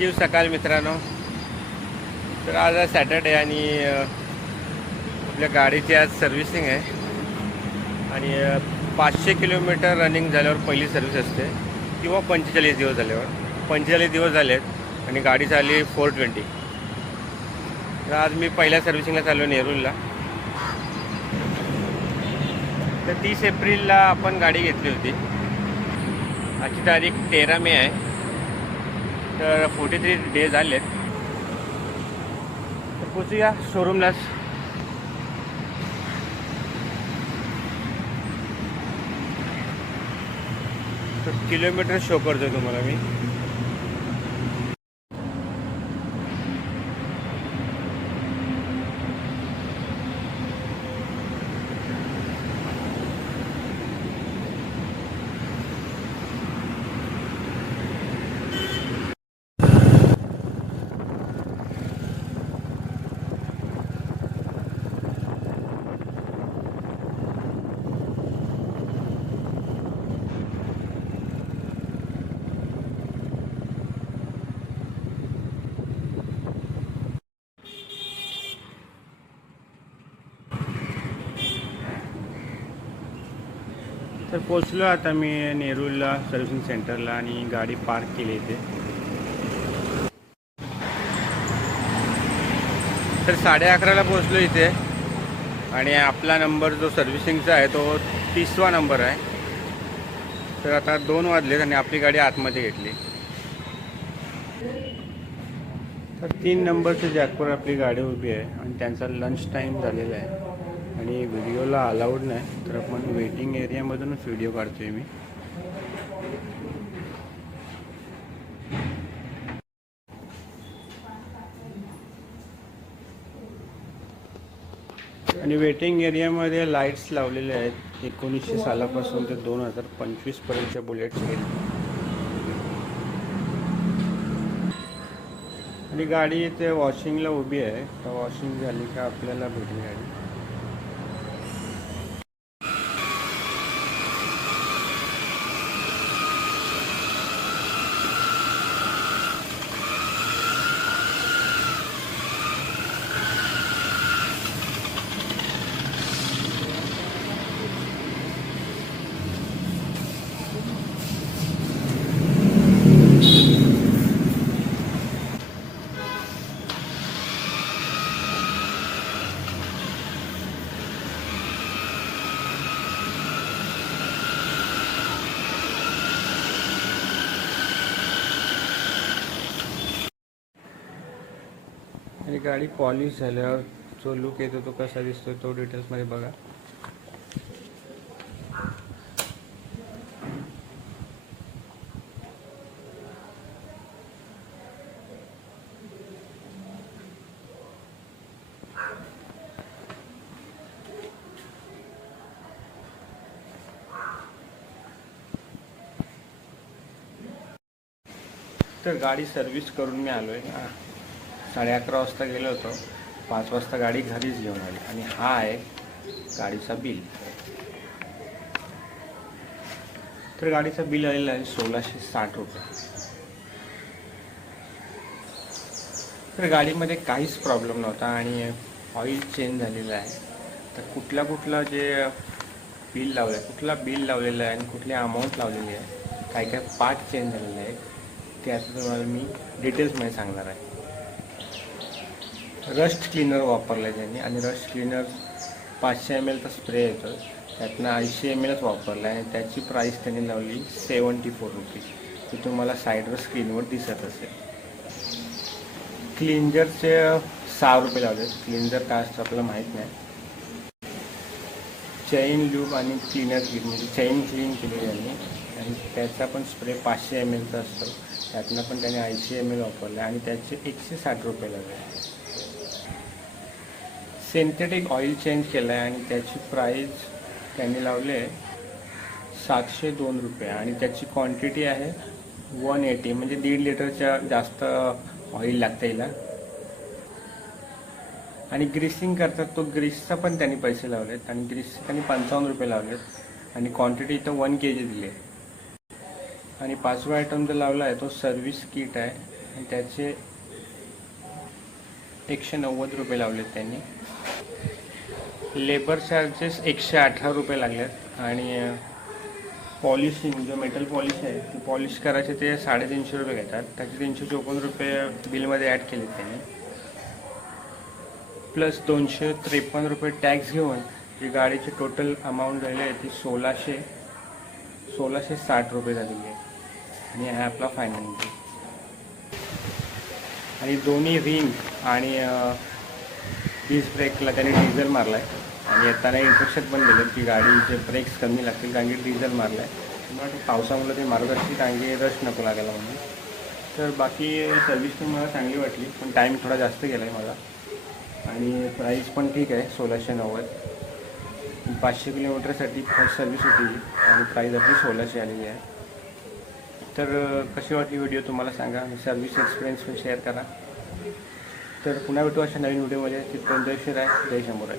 शिव सकाळ मित्रांनो. तर आज आहे सॅटर्डे आणि आपल्या गाडीची आज सर्व्हिसिंग आहे आणि 500 किलोमीटर रनिंग झाल्यावर पहिली सर्व्हिस असते किंवा 45 दिवस झाल्यावर. 45 दिवस झाले आहेत आणि गाडी झाली 420. तर आज मी पहिल्या सर्व्हिसिंगला चाललो नेरूलला. तर 30 एप्रिलला आपण गाडी घेतली होती. आजची तारीख 13 मे आहे. तर 43 डेज झालेत. तर पोचूया शोरूमलाच. तर किलोमीटर शो करतो तुम्हाला मी. तर पोचलो आता मी नेरूलला सर्व्हिसिंग सेंटरला आणि गाडी पार्क केली इथे. तर 11:30ला पोचलो इथे आणि आपला नंबर जो सर्व्हिसिंगचा आहे तो 30वा नंबर आहे. तर आता 2 वाजलेत आणि आपली गाडी आतमध्ये घेतली. तर 3 नंबरच्या जॅकवर आपली गाडी उभी आहे आणि त्यांचा लंच टाईम झालेला आहे आणि व्हिडिओला अलाउड नाही. तर आपण वेटिंग एरियामधूनच व्हिडिओ काढतोय मी. आणि वेटिंग एरियामध्ये लाईट्स लावलेले आहेत. 1900 सालापासून ते 2025 पर्यंतच्या बुलेट्स आहेत. आणि गाडी इथे वॉशिंगला उभी आहे. तर वॉशिंग झाली का आपल्याला भेटेल गाडी. आणि गाडी पॉलिश झाल्यावर जो लुक येतो तो कसा दिसतो तो डिटेल्समध्ये बघा. तर गाडी सर्व्हिस करून मी आलो आहे. 11:30 वाजता गेलो होतो. 5 वाजता गाडी घरीच घेऊन आली. आणि हा आहे गाडीचा बिल. तर गाडीचा बिल आलेला आहे 1660 रुपये. तर गाडीमध्ये काहीच प्रॉब्लेम नव्हता आणि ऑइल चेंज झालेलं आहे. तर कुठला जे बिल लावलं आहे, कुठला बिल लावलेलं आहे आणि कुठली अमाऊंट लावलेली आहे, काय पार्ट चेंज झालेले आहे ते आता तुम्हाला मी डिटेल्समध्ये सांगणार आहे. रस्ट क्लीनर वापरलं आहे त्यांनी आणि रस्ट क्लीनर 500 ml चा स्प्रे येतो. त्यातनं 80 mlच वापरला आहे आणि त्याची प्राईस त्यांनी लावली 74 रुपीज. ती तुम्हाला साईडवर स्क्रीनवर दिसत असेल. क्लिंजरचे 6 रुपये लावले. क्लिंजर काय असतं आपल्याला माहीत नाही. चेन लूप आणि क्लीनर क्लीन म्हणजे चेन क्लीन केली त्यांनी आणि त्याचा पण स्प्रे 500 ml चा असतो. त्यातनं पण त्याने 80 ml वापरला आणि त्याचे 160 रुपये लागले. सिंथेटिक ऑइल चेंज केलं आहे आणि त्याची प्राईस त्यांनी लावले 702 रुपये आणि त्याची क्वांटिटी आहे 180 म्हणजे 1.5 लिटरच्या जास्त ऑइल लागतं याला. आणि ग्रीसिंग करतात तो ग्रीसचा पण त्यांनी पैसे लावलेत आणि ग्रीसचे त्यांनी 55 रुपये लावलेत आणि क्वांटिटी इथं 1 kg दिली आहे. आणि 5वा आयटम जो लावला आहे तो सर्व्हिस किट आहे. आणि त्याचे 190 रुपये लावलेत त्यांनी. लेबर चार्जेस 118 रुपये लागलेत आणि पॉलिशिंग जो मेटल पॉलिश आहे ते पॉलिश करायचे ते 350 रुपये घेतात. त्याचे 354 रुपये बिलमध्ये ॲड केलेत त्यांनी. प्लस 253 रुपये टॅक्स घेऊन जी गाडीची टोटल अमाऊंट झाली आहे ती 1660 रुपये झालेली आहे. आणि हा आपला फायनल बिल. आणि दोन्ही रिंग आणि डिस्क ब्रेकला त्यांनी डिझेल मारला आहे आणि येताना इन्स्ट्रक्शन पण दिलं की गाडीचे ब्रेक्स कमी लागतील कारण की डिझेल मारला आहे. मला पावसामुळे ते मारत असतील कारण की रश नको लागायला म्हणून. तर बाकी सर्विस पण मला चांगली वाटली, पण टाईम थोडा जास्त गेला आहे मला. आणि प्राईस पण ठीक आहे 1690. 500 किलोमीटरसाठी फर्स्ट सर्विस होती आणि प्राईस आपली 1600 आलेली आहे. तर कशी वाटली व्हिडिओ तुम्हाला सांगा, सर्विस एक्सपिरियन्स पण शेअर करा. तर पुन्हा भेटू अशा नवीन व्हिडिओमध्ये. तिथपर्यंत जय श्रीराय, जय शंभूराय.